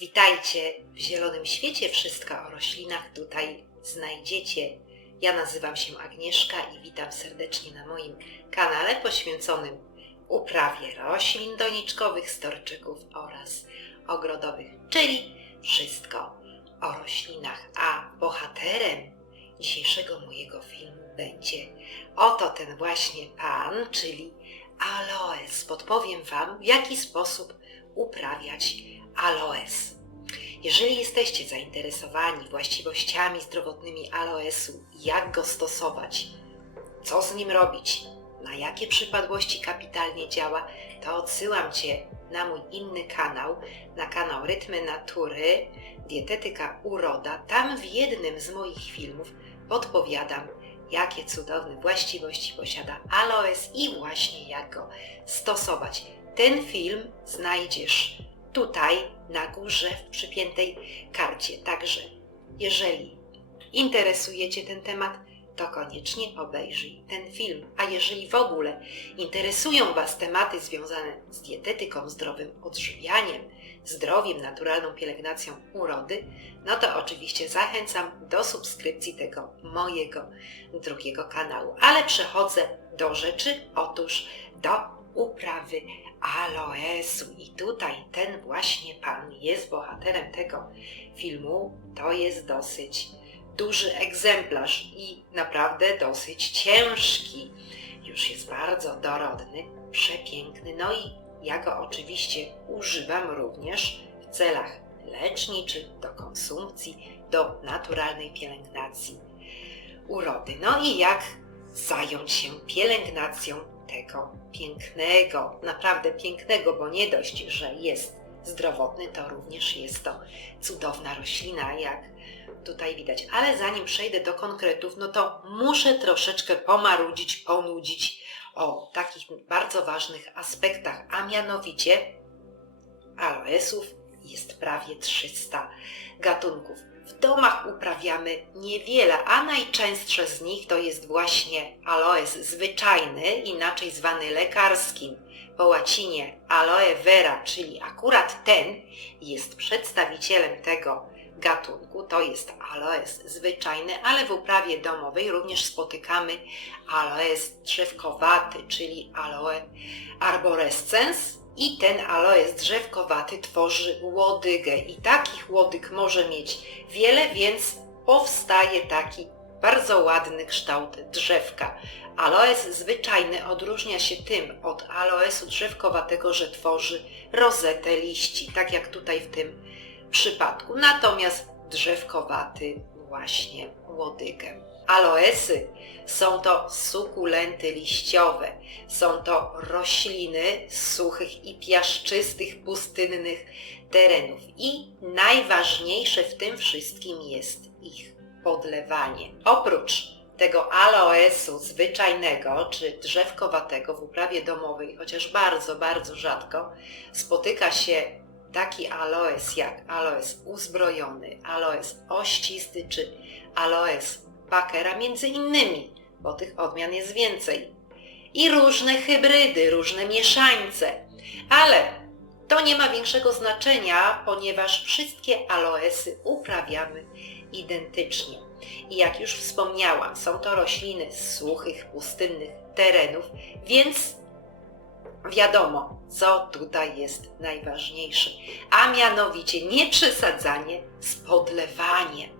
Witajcie! W Zielonym Świecie wszystko o roślinach tutaj znajdziecie. Ja nazywam się Agnieszka i witam serdecznie na moim kanale poświęconym uprawie roślin doniczkowych, storczyków oraz ogrodowych, czyli wszystko o roślinach. A bohaterem dzisiejszego mojego filmu będzie oto ten właśnie pan, czyli aloes. Podpowiem Wam, w jaki sposób uprawiać aloes. Jeżeli jesteście zainteresowani właściwościami zdrowotnymi aloesu, jak go stosować, co z nim robić, na jakie przypadłości kapitalnie działa, to odsyłam Cię na mój inny kanał, na kanał Rytmy Natury, Dietetyka Uroda. Tam w jednym z moich filmów podpowiadam, jakie cudowne właściwości posiada aloes i właśnie jak go stosować. Ten film znajdziesz tutaj na górze w przypiętej karcie. Także jeżeli interesujecie ten temat, to koniecznie obejrzyj ten film. A jeżeli w ogóle interesują Was tematy związane z dietetyką, zdrowym odżywianiem, zdrowiem, naturalną pielęgnacją urody, no to oczywiście zachęcam do subskrypcji tego mojego drugiego kanału. Ale przechodzę do rzeczy, otóż do uprawy aloesu. I tutaj ten właśnie pan jest bohaterem tego filmu. To jest dosyć duży egzemplarz i naprawdę dosyć ciężki. Już jest bardzo dorodny, przepiękny. No i ja go oczywiście używam również w celach leczniczych, do konsumpcji, do naturalnej pielęgnacji urody. No i jak zająć się pielęgnacją tego pięknego, naprawdę pięknego, bo nie dość, że jest zdrowotny, to również jest to cudowna roślina, jak tutaj widać. Ale zanim przejdę do konkretów, no to muszę troszeczkę pomarudzić, ponudzić o takich bardzo ważnych aspektach, a mianowicie aloesów jest prawie 300 gatunków. W domach uprawiamy niewiele, a najczęstsze z nich to jest właśnie aloes zwyczajny, inaczej zwany lekarskim, po łacinie aloe vera, czyli akurat ten jest przedstawicielem tego gatunku, to jest aloes zwyczajny, ale w uprawie domowej również spotykamy aloes drzewkowaty, czyli aloe arborescens, i ten aloes drzewkowaty tworzy łodygę i takich łodyg może mieć wiele, więc powstaje taki bardzo ładny kształt drzewka. Aloes zwyczajny odróżnia się tym od aloesu drzewkowatego, że tworzy rozetę liści, tak jak tutaj w tym przypadku. Natomiast drzewkowaty właśnie łodygę. Aloesy. Są to sukulenty liściowe, są to rośliny suchych i piaszczystych, pustynnych terenów. I najważniejsze w tym wszystkim jest ich podlewanie. Oprócz tego aloesu zwyczajnego czy drzewkowatego w uprawie domowej, chociaż bardzo, bardzo rzadko, spotyka się taki aloes jak aloes uzbrojony, aloes ościsty czy aloes Bakera między innymi, bo tych odmian jest więcej. I różne hybrydy, różne mieszańce. Ale to nie ma większego znaczenia, ponieważ wszystkie aloesy uprawiamy identycznie. I jak już wspomniałam, są to rośliny z suchych, pustynnych terenów, więc wiadomo, co tutaj jest najważniejsze, a mianowicie nie przesadzanie z podlewaniem.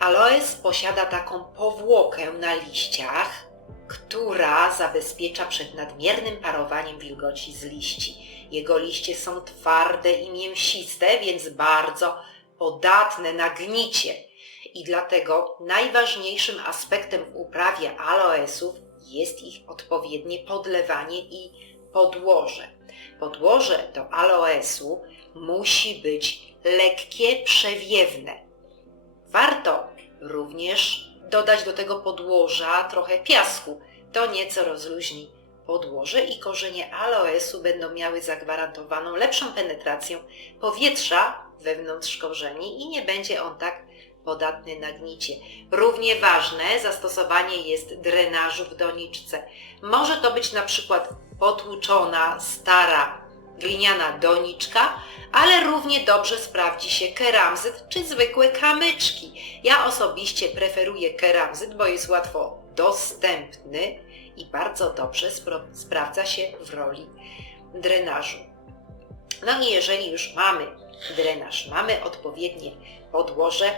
Aloes posiada taką powłokę na liściach, która zabezpiecza przed nadmiernym parowaniem wilgoci z liści. Jego liście są twarde i mięsiste, więc bardzo podatne na gnicie. I dlatego najważniejszym aspektem w uprawie aloesów jest ich odpowiednie podlewanie i podłoże. Podłoże do aloesu musi być lekkie, przewiewne. Warto również dodać do tego podłoża trochę piasku. To nieco rozluźni podłoże i korzenie aloesu będą miały zagwarantowaną lepszą penetrację powietrza wewnątrz korzeni i nie będzie on tak podatny na gnicie. Równie ważne zastosowanie jest drenażu w doniczce. Może to być na przykład potłuczona, stara gliniana doniczka, ale równie dobrze sprawdzi się keramzyt czy zwykłe kamyczki. Ja osobiście preferuję keramzyt, bo jest łatwo dostępny i bardzo dobrze sprawdza się w roli drenażu. No i jeżeli już mamy drenaż, mamy odpowiednie podłoże,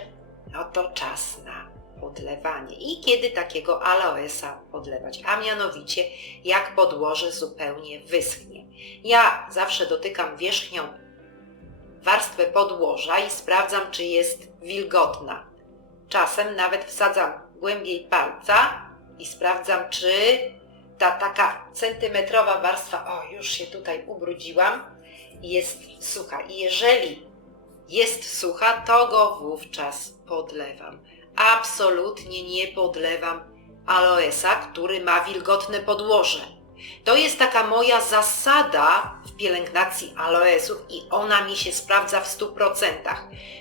no to czas na podlewanie. I kiedy takiego aloesa podlewać? A mianowicie, jak podłoże zupełnie wyschnie. Ja zawsze dotykam wierzchnią warstwę podłoża i sprawdzam, czy jest wilgotna. Czasem nawet wsadzam głębiej palca i sprawdzam, czy ta taka centymetrowa warstwa, o już się tutaj ubrudziłam, jest sucha. I jeżeli jest sucha, to go wówczas podlewam. Absolutnie nie podlewam aloesa, który ma wilgotne podłoże. To jest taka moja zasada w pielęgnacji aloesów i ona mi się sprawdza w 100%.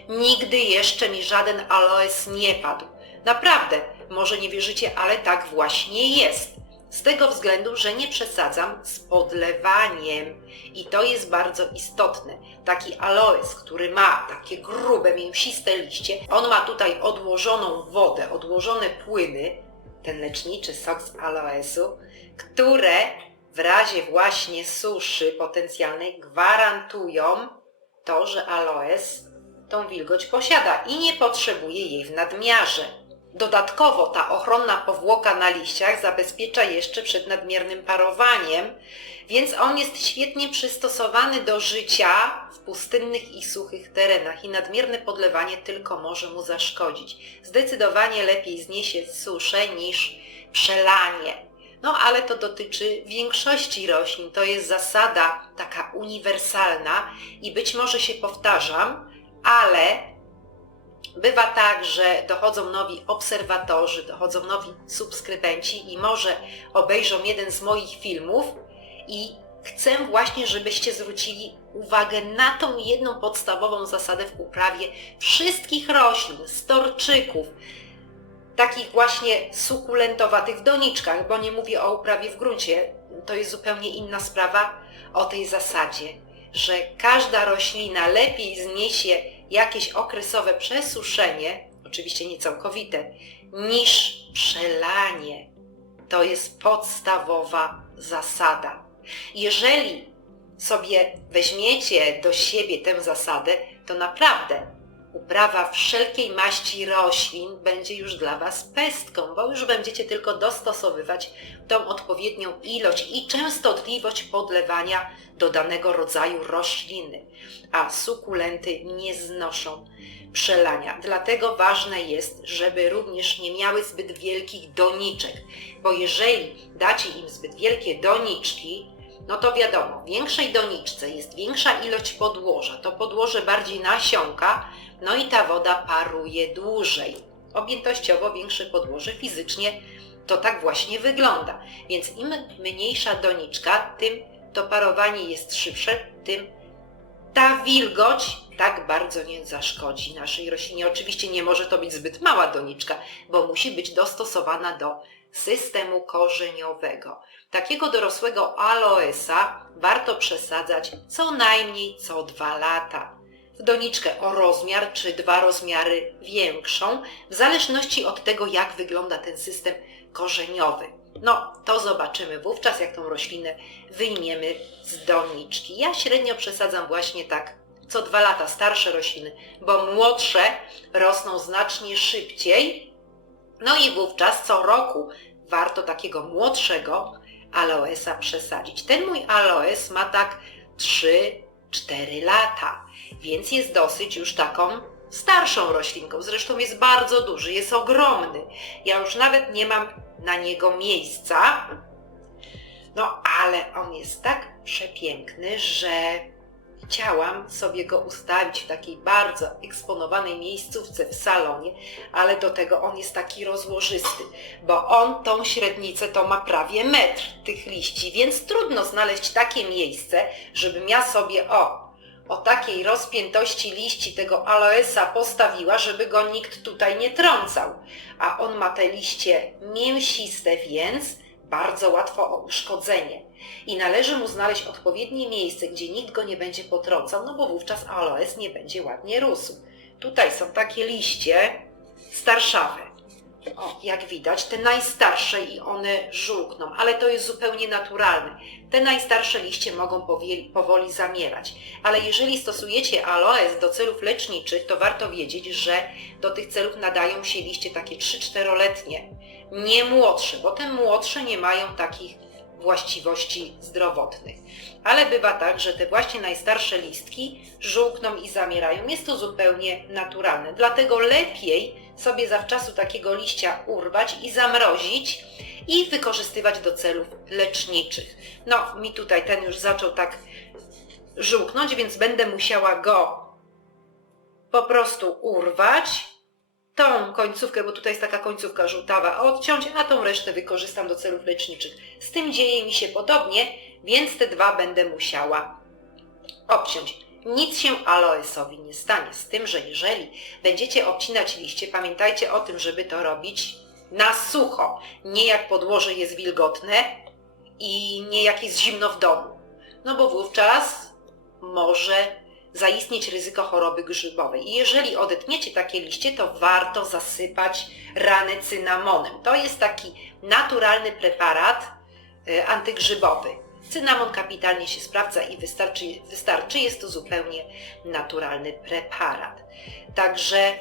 Nigdy jeszcze mi żaden aloes nie padł. Naprawdę, może nie wierzycie, ale tak właśnie jest. Z tego względu, że nie przesadzam z podlewaniem. I to jest bardzo istotne. Taki aloes, który ma takie grube, mięsiste liście, on ma tutaj odłożoną wodę, odłożone płyny, ten leczniczy sok z aloesu, które w razie właśnie suszy potencjalnej gwarantują to, że aloes tą wilgoć posiada i nie potrzebuje jej w nadmiarze. Dodatkowo ta ochronna powłoka na liściach zabezpiecza jeszcze przed nadmiernym parowaniem, więc on jest świetnie przystosowany do życia w pustynnych i suchych terenach i nadmierne podlewanie tylko może mu zaszkodzić. Zdecydowanie lepiej zniesie suszę niż przelanie. No ale to dotyczy większości roślin, to jest zasada taka uniwersalna i być może się powtarzam, ale Bywa tak, że dochodzą nowi obserwatorzy, dochodzą nowi subskrybenci i może obejrzą jeden z moich filmów i chcę właśnie, żebyście zwrócili uwagę na tą jedną podstawową zasadę w uprawie wszystkich roślin, storczyków, takich właśnie sukulentowatych w doniczkach, bo nie mówię o uprawie w gruncie, to jest zupełnie inna sprawa, o tej zasadzie, że każda roślina lepiej zniesie jakieś okresowe przesuszenie, oczywiście nie całkowite, niż przelanie. To jest podstawowa zasada. Jeżeli sobie weźmiecie do siebie tę zasadę, to naprawdę uprawa wszelkiej maści roślin będzie już dla Was pestką, bo już będziecie tylko dostosowywać tą odpowiednią ilość i częstotliwość podlewania do danego rodzaju rośliny, a sukulenty nie znoszą przelania. Dlatego ważne jest, żeby również nie miały zbyt wielkich doniczek, bo jeżeli dacie im zbyt wielkie doniczki, no to wiadomo, w większej doniczce jest większa ilość podłoża, to podłoże bardziej nasiąka, no i ta woda paruje dłużej. Objętościowo większe podłoże fizycznie to tak właśnie wygląda. Więc im mniejsza doniczka, tym to parowanie jest szybsze, tym ta wilgoć tak bardzo nie zaszkodzi naszej roślinie. Oczywiście nie może to być zbyt mała doniczka, bo musi być dostosowana do systemu korzeniowego. Takiego dorosłego aloesa warto przesadzać co najmniej co dwa lata. W doniczkę o rozmiar czy dwa rozmiary większą, w zależności od tego, jak wygląda ten system korzeniowy. No, to zobaczymy wówczas, jak tą roślinę wyjmiemy z doniczki. Ja średnio przesadzam właśnie tak co dwa lata starsze rośliny, bo młodsze rosną znacznie szybciej. No i wówczas co roku warto takiego młodszego aloesa przesadzić. Ten mój aloes ma tak 3-4 lata, więc jest dosyć już taką starszą roślinką. Zresztą jest bardzo duży, jest ogromny. Ja już nawet nie mam na niego miejsca. No ale on jest tak przepiękny, że chciałam sobie go ustawić w takiej bardzo eksponowanej miejscówce w salonie, ale do tego on jest taki rozłożysty, bo on tą średnicę to ma prawie metr tych liści, więc trudno znaleźć takie miejsce, żebym ja sobie o, o takiej rozpiętości liści tego aloesa postawiła, żeby go nikt tutaj nie trącał. A on ma te liście mięsiste, więc bardzo łatwo o uszkodzenie. I należy mu znaleźć odpowiednie miejsce, gdzie nikt go nie będzie potrącał, no bo wówczas aloes nie będzie ładnie rósł. Tutaj są takie liście starszawe. O, jak widać, te najstarsze i one żółkną, ale to jest zupełnie naturalne. Te najstarsze liście mogą powoli, zamierać, ale jeżeli stosujecie aloes do celów leczniczych, to warto wiedzieć, że do tych celów nadają się liście takie 3-4-letnie, nie młodsze, bo te młodsze nie mają takich właściwości zdrowotnych. Ale bywa tak, że te właśnie najstarsze listki żółkną i zamierają. Jest to zupełnie naturalne. Dlatego lepiej sobie zawczasu takiego liścia urwać i zamrozić i wykorzystywać do celów leczniczych. No, mi tutaj ten już zaczął tak żółknąć, więc będę musiała go po prostu urwać, tą końcówkę, bo tutaj jest taka końcówka żółtawa, odciąć, a tą resztę wykorzystam do celów leczniczych. Z tym dzieje mi się podobnie, więc te dwa będę musiała obciąć. Nic się aloesowi nie stanie, z tym, że jeżeli będziecie obcinać liście, pamiętajcie o tym, żeby to robić na sucho, nie jak podłoże jest wilgotne i nie jak jest zimno w domu. No bo wówczas może zaistnieć ryzyko choroby grzybowej. I jeżeli odetniecie takie liście, to warto zasypać ranę cynamonem. To jest taki naturalny preparat y, antygrzybowy. Cynamon kapitalnie się sprawdza i wystarczy, wystarczy. Jest to zupełnie naturalny preparat. Także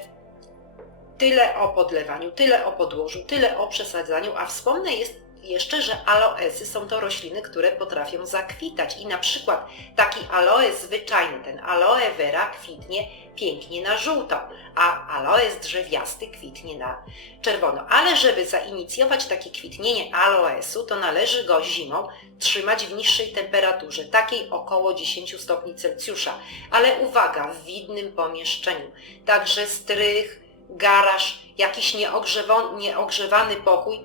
tyle o podlewaniu, tyle o podłożu, tyle o przesadzaniu, a wspomnę jest jeszcze, że aloesy są to rośliny, które potrafią zakwitać i na przykład taki aloes zwyczajny, ten aloe vera kwitnie pięknie na żółto, a aloes drzewiasty kwitnie na czerwono. Ale żeby zainicjować takie kwitnienie aloesu, to należy go zimą trzymać w niższej temperaturze, takiej około 10 stopni Celsjusza. Ale uwaga, w widnym pomieszczeniu. Także strych, garaż, jakiś nieogrzewany pokój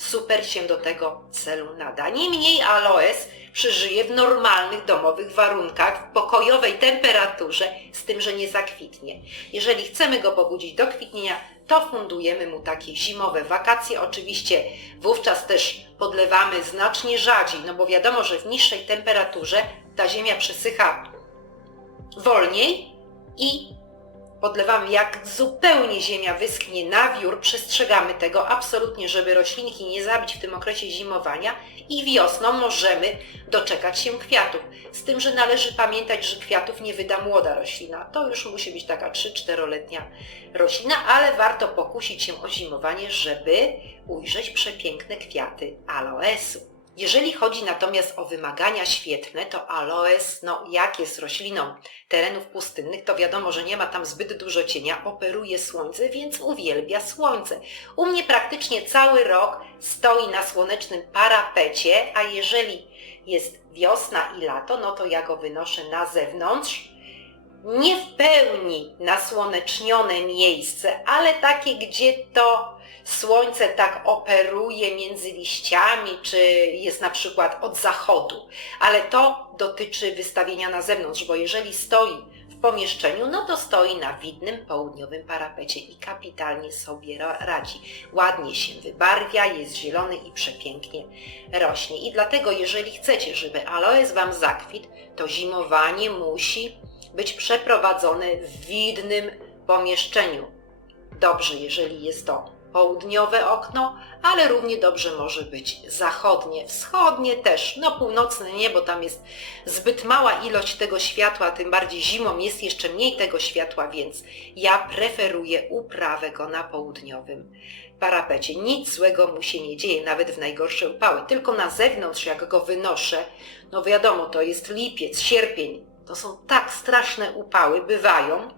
super się do tego celu nada. Niemniej aloes przeżyje w normalnych domowych warunkach, w pokojowej temperaturze, z tym, że nie zakwitnie. Jeżeli chcemy go pobudzić do kwitnienia, to fundujemy mu takie zimowe wakacje. Oczywiście wówczas też podlewamy znacznie rzadziej, no bo wiadomo, że w niższej temperaturze ta ziemia przesycha wolniej i podlewamy, jak zupełnie ziemia wyschnie na wiór, przestrzegamy tego absolutnie, żeby roślinki nie zabić w tym okresie zimowania i wiosną możemy doczekać się kwiatów. Z tym, że należy pamiętać, że kwiatów nie wyda młoda roślina. To już musi być taka 3-4-letnia roślina, ale warto pokusić się o zimowanie, żeby ujrzeć przepiękne kwiaty aloesu. Jeżeli chodzi natomiast o wymagania świetne, to aloes, no jak jest rośliną terenów pustynnych, to wiadomo, że nie ma tam zbyt dużo cienia, operuje słońce, więc uwielbia słońce. U mnie praktycznie cały rok stoi na słonecznym parapecie, a jeżeli jest wiosna i lato, no to ja go wynoszę na zewnątrz. Nie w pełni nasłonecznione miejsce, ale takie, gdzie to słońce tak operuje między liściami, czy jest na przykład od zachodu, ale to dotyczy wystawienia na zewnątrz, bo jeżeli stoi w pomieszczeniu, no to stoi na widnym południowym parapecie i kapitalnie sobie radzi. Ładnie się wybarwia, jest zielony i przepięknie rośnie. I dlatego jeżeli chcecie, żeby aloes Wam zakwit, to zimowanie musi być przeprowadzone w widnym pomieszczeniu. Dobrze, jeżeli jest to południowe okno, ale równie dobrze może być zachodnie, wschodnie też, no północne nie, bo tam jest zbyt mała ilość tego światła, tym bardziej zimą jest jeszcze mniej tego światła, więc ja preferuję uprawę go na południowym parapecie. Nic złego mu się nie dzieje, nawet w najgorsze upały, tylko na zewnątrz jak go wynoszę, no wiadomo, to jest lipiec, sierpień, to są tak straszne upały, bywają,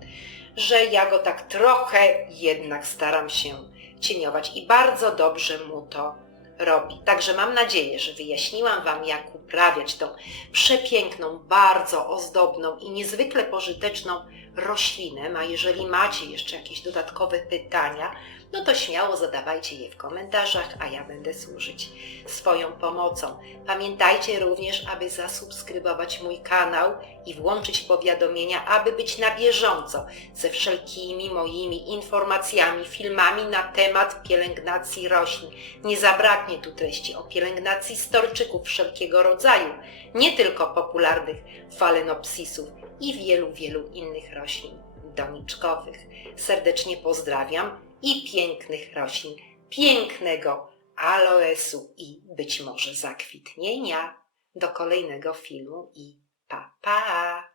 że ja go tak trochę jednak staram się cieniować i bardzo dobrze mu to robi. Także mam nadzieję, że wyjaśniłam Wam, jak uprawiać tą przepiękną, bardzo ozdobną i niezwykle pożyteczną roślinem, a jeżeli macie jeszcze jakieś dodatkowe pytania, no to śmiało zadawajcie je w komentarzach, a ja będę służyć swoją pomocą. Pamiętajcie również, aby zasubskrybować mój kanał i włączyć powiadomienia, aby być na bieżąco ze wszelkimi moimi informacjami, filmami na temat pielęgnacji roślin. Nie zabraknie tu treści o pielęgnacji storczyków wszelkiego rodzaju, nie tylko popularnych falenopsisów i wielu, wielu innych roślin doniczkowych. Serdecznie pozdrawiam i pięknych roślin, pięknego aloesu i być może zakwitnienia. Do kolejnego filmu i pa pa!